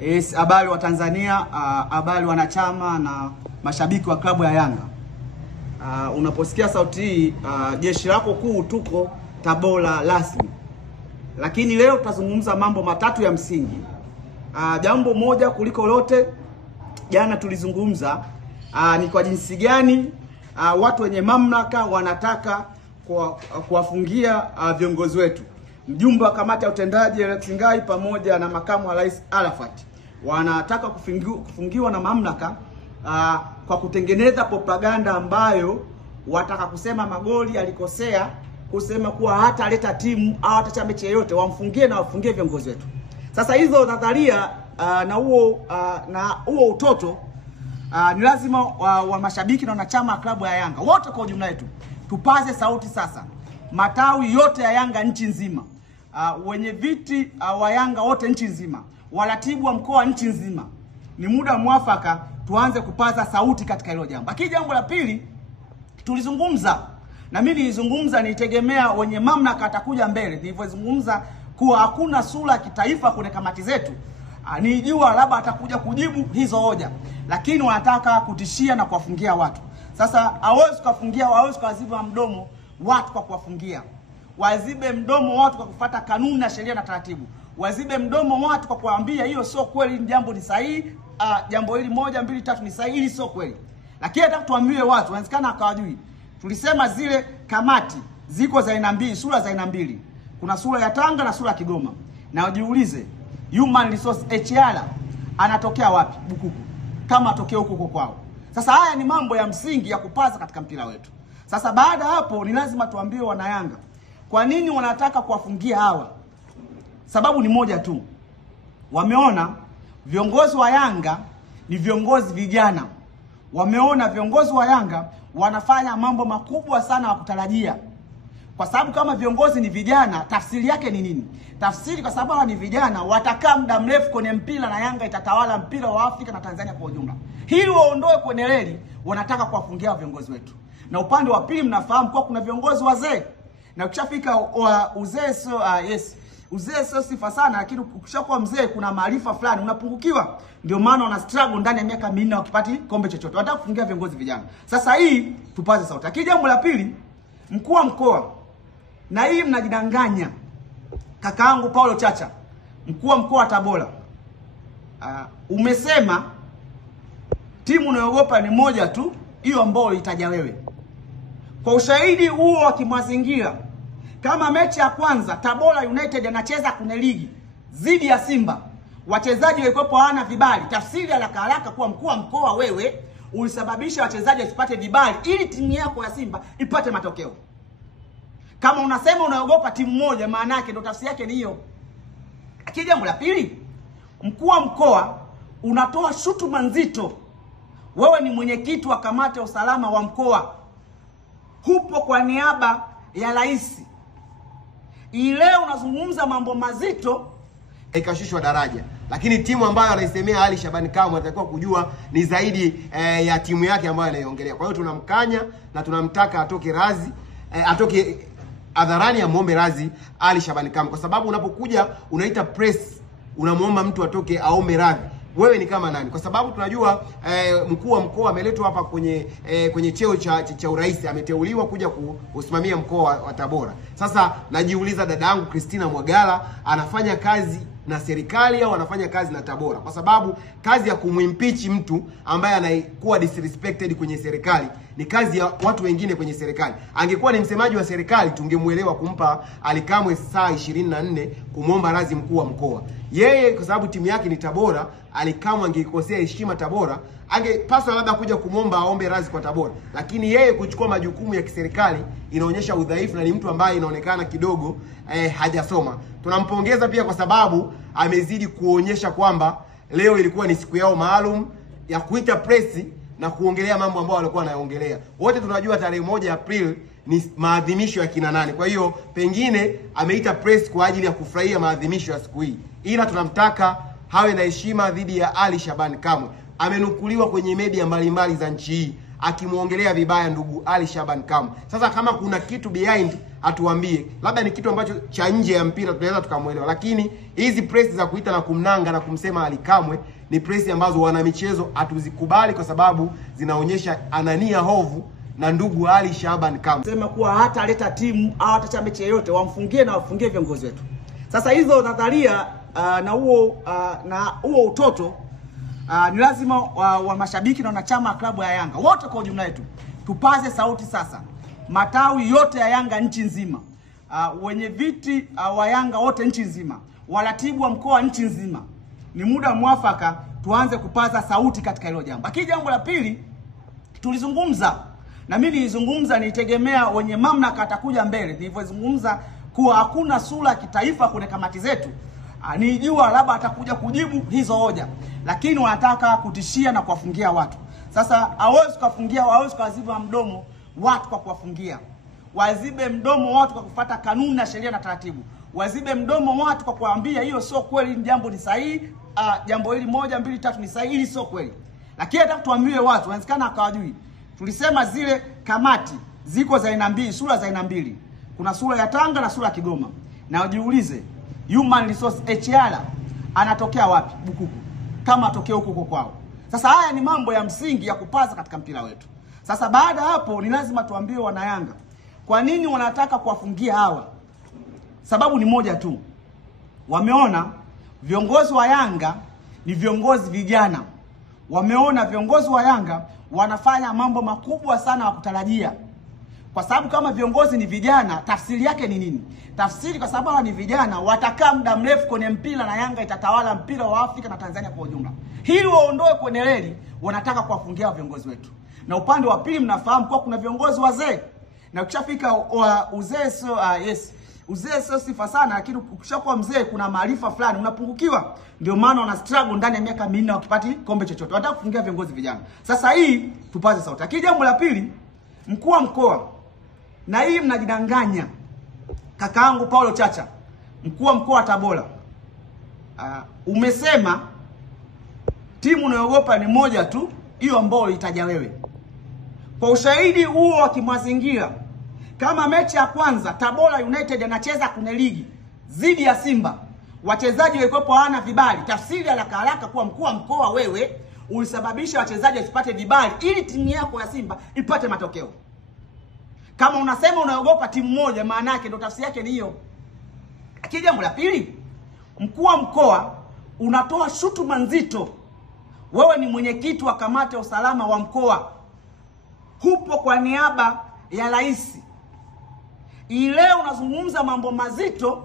Yes, habari wa Tanzania, habari wanachama na mashabiki wa klabu ya Yanga. Unaposikia sauti hii, jeshi lako kuu tuko Tabora rasmi. Lakini leo tutazungumza mambo matatu ya msingi. Jambo moja kuliko lote, jana tulizungumza ni kwa jinsi gani watu wenye mamlaka wanataka kuwafungia viongozi wetu. Mjumbe wa kamati ya utendaji Alex Ngai pamoja na makamu wa rais Arafat wanataka kufungiwa na mamlaka kwa kutengeneza propaganda ambayo wataka kusema Magoli alikosea, kusema kuwa hata leta timu au hata mechi yoyote, wamfungie na wafungie viongozi wetu. Sasa hizo nadharia na huo utoto ni lazima wa mashabiki na wanachama wa klabu ya Yanga wote kwa ujumla wetu tupaze sauti sasa. Matawi yote ya Yanga nchi nzima, wenye viti wa Yanga wote nchi nzima, waratibu wa mkoa nchi nzima, ni muda mwafaka tuanze kupaza sauti katika hilo jambo. Lakini jambo la pili tulizungumza, na mimi nilizungumza nitegemea wenye mamlaka atakuja mbele. Nilivyozungumza kuwa hakuna sura kitaifa kwenye kamati zetu, nijua labda atakuja kujibu hizo hoja, lakini wanataka kutishia na kuwafungia watu. Sasa hawezi kuwafungia, hawezi kuwaziba mdomo watu kwa kuwafungia. Wazibe mdomo watu kwa kufuata kanuni na sheria na taratibu. Wazibe mdomo watu kwa kuambia hiyo sio kweli, jambo ni sahihi, jambo hili 1 2 3 ni sahihi, hili sio kweli. Lakini hata tuambie watu, inawezekana akawajui. Tulisema zile kamati ziko za aina mbili, sura za aina mbili. Kuna sura ya Tanga na sura ya Kigoma. Na ujiulize, human resource HR anatokea wapi? Bukuku. Kama atokea huko kwao. Sasa haya ni mambo ya msingi ya kupaza katika mpira wetu. Sasa baada hapo ni lazima tuambie wana Yanga kwa nini wanataka kuwafungia hawa. Sababu ni moja tu. Wameona viongozi wa Yanga ni viongozi vijana. Wameona viongozi wa Yanga wanafanya mambo makubwa sana ya kutarajia. Kwa sababu kama viongozi ni vijana, tafsiri yake ni nini? Tafsiri kwa sababu ni vijana watakaa muda mrefu kwenye mpira na Yanga itatawala mpira wa Afrika na Tanzania kwa ujumla. Hili waondoe kwenye reli, wanataka kuwafungia viongozi wetu. Na upande wa pili mnafahamu kwa kuna viongozi wazee. Na ukishafika uzee uzee sio sifa sana, lakini ukishakuwa mzee kuna maarifa fulani unapungukiwa. Ndio maana wana struggle ndani ya miaka 4 wakipati kombe chochote. Wanataka kufungia viongozi vijana. Sasa hii tupaze sauti. Lakini jambo la pili, mkuu wa mkoa, na hii mnajidanganya. Kakaangu Paulo Chacha, mkuu wa mkoa wa Tabora, umesema timu unayogopa ni moja tu, hiyo ambayo itaja wewe. Kwa ushahidi huo wa kimazingira, kama mechi ya kwanza Tabora United anacheza kwenye ligi dhidi ya Simba, wachezaji walikuwa hawana vibali, tafsiri haraka kuwa mkuu wa mkoa wewe ulisababisha wachezaji wasipate vibali ili timu yako ya Simba ipate matokeo. Kama unasema unaogopa timu moja, maana yake ndio tafsiri yake ni hiyo. Lakini jambo la pili, mkuu wa mkoa unatoa shutuma nzito. Wewe ni mwenyekiti wa kamati ya usalama wa mkoa. Hupo kwa niaba ya rais. Ile unazungumza mambo mazito ikashushwa daraja. Lakini timu ambayo anaisemea Ali Shabani Kamwe anatakiwa kujua ni zaidi ya timu yake ambayo anaiongelea. Kwa hiyo tunamkanya na tunamtaka atoke razi, atoke hadharani amuombe razi Ali Shabani Kamwe, kwa sababu unapokuja unaita press unamuomba mtu atoke aombe radhi, wewe ni kama nani? Kwa sababu tunajua mkuu wa mkoa ameletwa hapa kwenye cheo cha urais, ameteuliwa kuja kusimamia mkoa wa Tabora. Sasa najiuliza dadangu Christina Mwagala anafanya kazi na serikali au anafanya kazi na Tabora? Kwa sababu kazi ya kumwimpeach mtu ambaye anaikuwa disrespected kwenye serikali ni kazi ya watu wengine kwenye serikali. Angekuwa ni msemaji wa serikali tungemuelewa kumpa Ali Kamwe saa 24 kumwomba radhi mkuu wa mkoa. Yeye kwa sababu timu yake ni Tabora, Ali Kamwe angekosea heshima Tabora, angepaswa labda kuja kumwomba aombe radhi kwa Tabora. Lakini yeye kuchukua majukumu ya kiserikali inaonyesha udhaifu na ni mtu ambaye inaonekana kidogo hajasoma. Tunampongeza pia kwa sababu amezidi kuonyesha kwamba leo ilikuwa ni siku yao maalum ya kuita press na kuongelea mambo ambayo walikuwa wanaongelea. Wote tunajua tarehe 1 Aprili ni maadhimisho ya kina nani. Kwa hiyo pengine ameita press kwa ajili ya kufurahia maadhimisho ya siku hii. Ila tunamtaka hawe na heshima dhidi ya Ali Shabani Kamwe. Amenukuliwa kwenye media mbalimbali za nchi hii akimuongelea vibaya ndugu Ali Shaban Kamwe. Sasa kama kuna kitu behind atuambie, labda ni kitu ambacho cha nje ya mpira tunaweza tukamuelewa, lakini hizi press za kuita na kumnanga na kumsema Ali Kamwe ni press ambazo wana michezo hatuzikubali, kwa sababu zinaonyesha anania hovu na ndugu Ali Shaban Kamwe. Sema kuwa hata leta timu au hata mechi yoyote wamfungie na wafungie viongozi wetu. Sasa hizo nadharia na huo utoto ni lazima wa mashabiki na wanachama wa klabu ya Yanga wote kwa ujumla wetu tupaze sauti sasa. Matawi yote ya Yanga nchi nzima, wenye viti wa Yanga wote nchi nzima, waratibu wa mkoa nchi nzima, ni muda mwafaka tuanze kupaza sauti katika hilo jambo. Lakini jambo la pili tulizungumza, na mimi nilizungumza, nitegemea wenye mamlaka atakuja mbele. Nilivyozungumza kuwa hakuna sura ya kitaifa kwenye kamati zetu, nijua labda atakuja kujibu hizo hoja, lakini wanataka kutishia na kuwafungia watu. Sasa hawezi kuwafungia, hawezi kuwaziba mdomo watu kwa kuwafungia. Wazibe mdomo watu kwa kufuata kanuni na sheria na taratibu. Wazibe mdomo watu kwa kuambia hiyo sio kweli, jambo ni sahihi, jambo hili 1 2 3 ni sahihi, hili sio kweli. Lakini hata tuambie watu, inawezekana akawajui. Tulisema zile kamati ziko za aina mbili, sura za aina mbili. Kuna sura ya Tanga na sura ya Kigoma. Na ujiulize, Human Resource HR anatokea wapi? Bukuku. Kama atokea huko kwao. Sasa haya ni mambo ya msingi ya kupaza katika mpira wetu. Sasa baada hapo ni lazima tuambie wana Yanga kwa nini wanataka kuwafungia hawa. Sababu ni moja tu. Wameona viongozi wa Yanga ni viongozi vijana. Wameona viongozi wa Yanga wanafanya mambo makubwa sana ya kutarajia. Kwa sababu kama viongozi ni vijana, tafsiri yake ni nini? Tafsiri kwa sababu hawa ni vijana, watakaa muda mrefu kwenye mpira na Yanga itatawala mpira wa Afrika na Tanzania kwa ujumla. Hili waondoe kwenye reli, wanataka kuwafungia viongozi wetu. Na upande wa pili mnafahamu kwa kuna viongozi wazee. Na ukishafika uzee sio uzee sio sifa sana, lakini ukishakuwa mzee kuna maarifa fulani unapungukiwa. Ndio maana wana struggle ndani ya miaka 4 wakipati kombe chochote. Wanataka kufungia viongozi vijana. Sasa hii tupaze sauti. Lakini jambo la pili, mkuu wa mkoa, na hii mnajidanganya. Kakaangu Paulo Chacha, mkuu wa mkoa wa Tabora, umesema timu unayogopa ni moja tu, hiyo ambayo ulitaja wewe. Kwa ushahidi huo wa kimazingira, kama mechi ya kwanza Tabora United anacheza kwenye ligi zidi ya Simba, wachezaji walikuwa hawana vibali, tafsiri haraka kuwa mkuu wa mkoa wewe ulisababisha wachezaji wasipate vibali ili timu yako ya Simba ipate matokeo. Kama unasema unaogopa timu moja, maana yake ndio tafsiri yake ni hiyo. Lakini jambo la pili, mkuu wa mkoa unatoa shutuma nzito. Wewe ni mwenyekiti wa kamati ya usalama wa mkoa. Hupo kwa niaba ya rais. Leo unazungumza mambo mazito